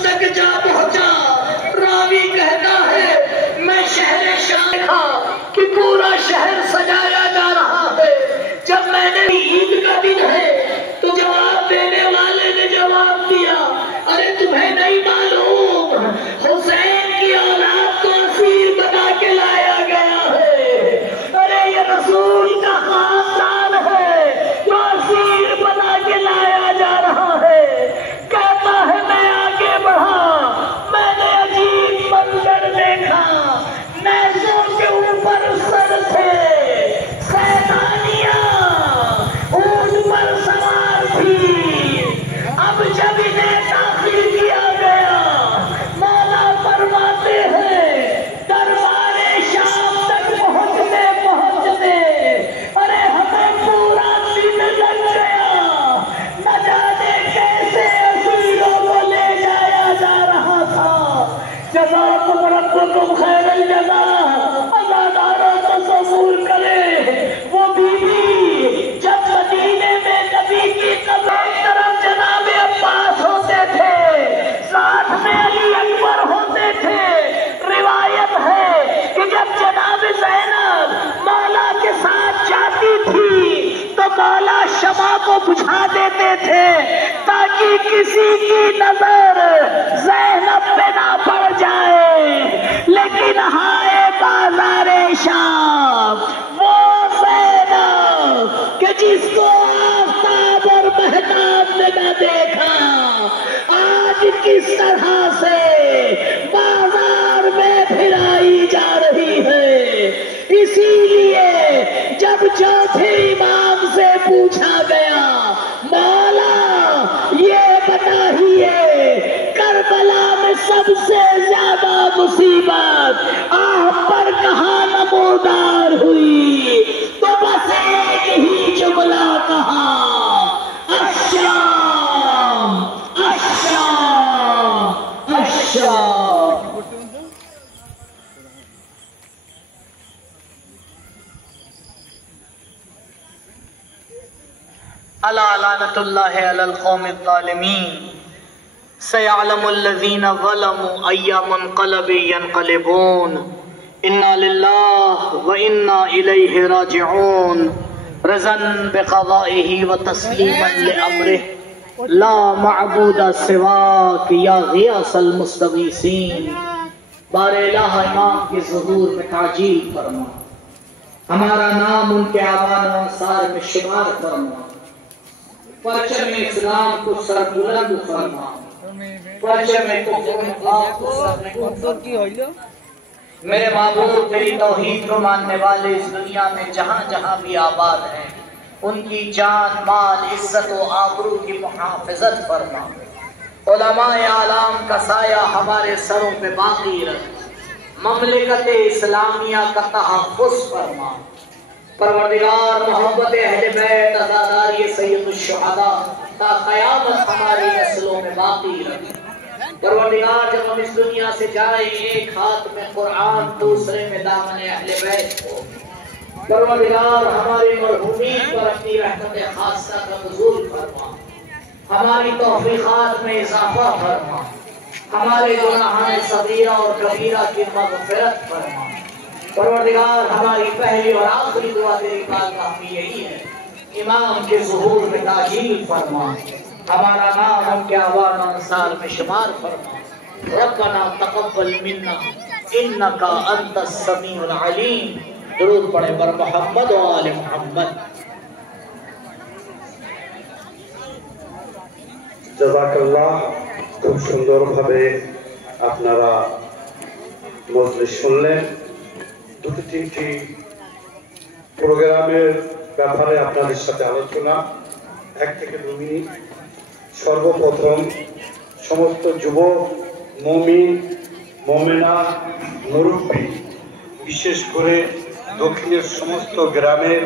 तक जा पहुंचा। रावी कहता है मैं शहर शाम देखा कि पूरा शहर सजाया जा रहा है। जब मैंने ईद का दिन है तो जवाब देने वाले ने जवाब दिया, अरे तुम्हें नहीं मालूम हुसैन की औलाद को असीर बना के लाया गया है। अरे ये रसूल का खानदान है जो असीर बना के लाया जा रहा है। कहता है मैं आगे बढ़ा, मैंने अजीब मंजर देखा। नैज़ों के ऊपर सर थे, सैतानियां ऊंट पर सवार थी। अब जब इन्हें दाखिल किया गया, मौला फरमाते हैं दरबारे शाम तक पहुंचते पहुंचते अरे हमें पूरा दिन लग गया। न जाने कैसे असीरों को ले जाया जा रहा था। जज़ाकुम रब्बुकुम खैरल जज़ा। अज़ादारों को कबूल करे। वो बीवी जब मदीने में नबी की कब्र तरफ जनाबे अब्बास होते थे, साथ में अली अकबर होते थे। रिवायत है कि जब जनाब ज़ैनब मौला के साथ जाती थी तो मौला शमा को बुझा देते थे ताकि किसी की नजर ज़ैनब पे ना पड़ जाए। लेकिन हाय बाज़ारे शाम, वो ज़ैनब कि जिसको आफ़ताब और महताब ने न देखा, आज किस तरह से बाजार में फिराई जा रही है। इसीलिए जब चौथे इमाम से पूछा गया, मौला ये बताइए करबला में सबसे ज्यादा मुसीबत आप पर कहाँ नमोदार हुई, तो बस एक ही जुमला कहा, अश्शाम अश्शाम अश्शाम। अला लानतुल्लाहि अलल कौमिज़ ज़ालिमीन सयअलमुल्लज़ीना ज़लमू अय्या मुनक़लबिन यनक़लिबून। इन्ना लिल्लाहि व इन्ना इलैहि राजिऊन। रज़न बिक़ज़ाइहि व तस्लीमन लिअम्रिहि ला मअबूदा सिवाक या ग़ियासल मुस्तग़ीसीन। बारे इलाह इमाम के ज़ुहूर में ताजील फरमा, हमारा नाम उनके आवान व अंसार में शुमार फरमा। परचम इस्लाम को सरबुलंद फरमा, परचम मेरे महबूब तेरी तौहीद को मानने वाले इस दुनिया में जहाँ जहाँ भी आबाद हैं, उनकी जान माल इज्जत व आबरू की मुहाफ़िज़त फरमा। उलमाए आलाम का साया हमारे सरों पे बाकी रख, ममलिकत इस्लामिया का तहफ़्फ़ुज़ फरमा। परवरदिगार मोहब्बत अहले बैत अज़ादारी सैयदुश शुहदा ता क़यामत हमारी नस्लों में बाकी रख। परवरदिगार जब हम इस दुनिया से जाए, एक हाथ में कुरान दूसरे में दामन अहले बैत हो। परवरदिगार हमारे मरहूमीन पर अपनी रहमत खासा का नुज़ूल फरमा, हमारी तौफ़ीक़ात में इज़ाफ़ा फरमा, हमारे गुनाहान सगीरा और कबीरा की मग़फ़िरत फरमा। परवरदिगार हमारी पहली और आखिरी दुआ तेरी बारगाह में यही है, इमाम के ज़ुहूर में ताजील फरमा, हमारा नाम उनके आवान अंसार में शुमार फरमा। रब्बना तक़ब्बल मिन्ना इन्नका अंतस समीउल अलीम। दुरूद पढ़े पर मोहम्मद व आले मोहम्मद। জাযাকাল্লাহ। খুব সুন্দরভাবে আপনারা মজলিস শুনলেন। দুটো তিনটি প্রোগ্রামের ব্যাপারে আপনাদের সাথে আলোচনা, 1 থেকে 2 মিনিট। সর্বপ্রথম সমস্ত যুবক মুমিন মুমিনা মুরব্বী, বিশেষ করে দক্ষিণের সমস্ত গ্রামের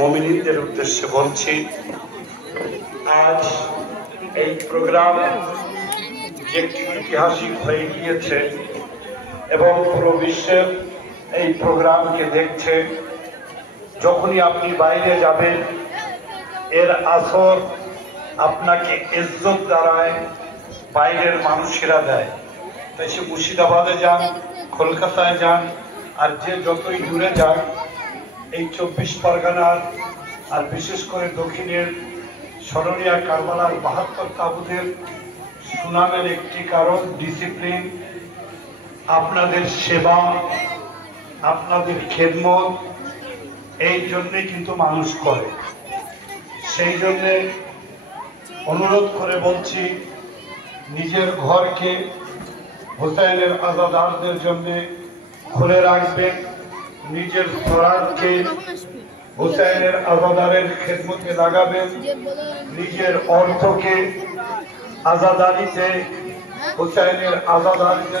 মুমিনদের উদ্দেশ্যে বলছি, আজ এই প্রোগ্রাম একটি ঐতিহাসিক হয়ে গিয়েছে এবং পুরো বিশ্বের এই প্রোগ্রামকে দেখছে। যখনই আপনি বাইরে যাবেন, এর আসর আপনাকে ইজ্জত দ্বারায় বাইরের মানুষেরা দেয়। তাই সে মুর্শিদাবাদে যান, কলকাতায় যান, আর যে যতই দূরে যান, এই 24 পরগনার আর বিশেষ করে দক্ষিণের সরনিয়া কারবালার 72 তাবুদের সুনামের একটি কারণ ডিসিপ্লিন, আপনাদের সেবা, আপনাদের খেদমত। এই জন্যে কিন্তু মানুষ করে। সেই জন্যে অনুরোধ করে বলছি, নিজের ঘরকে হুসাইনের আজাদারদের জন্য খুলে রাখবেন, নিজের সরাজকে হুসাইনের আজাদারের খেদমতে লাগাবেন, নিজের অর্থকে আজাদারিতে হুসাইনের আজাদারিতে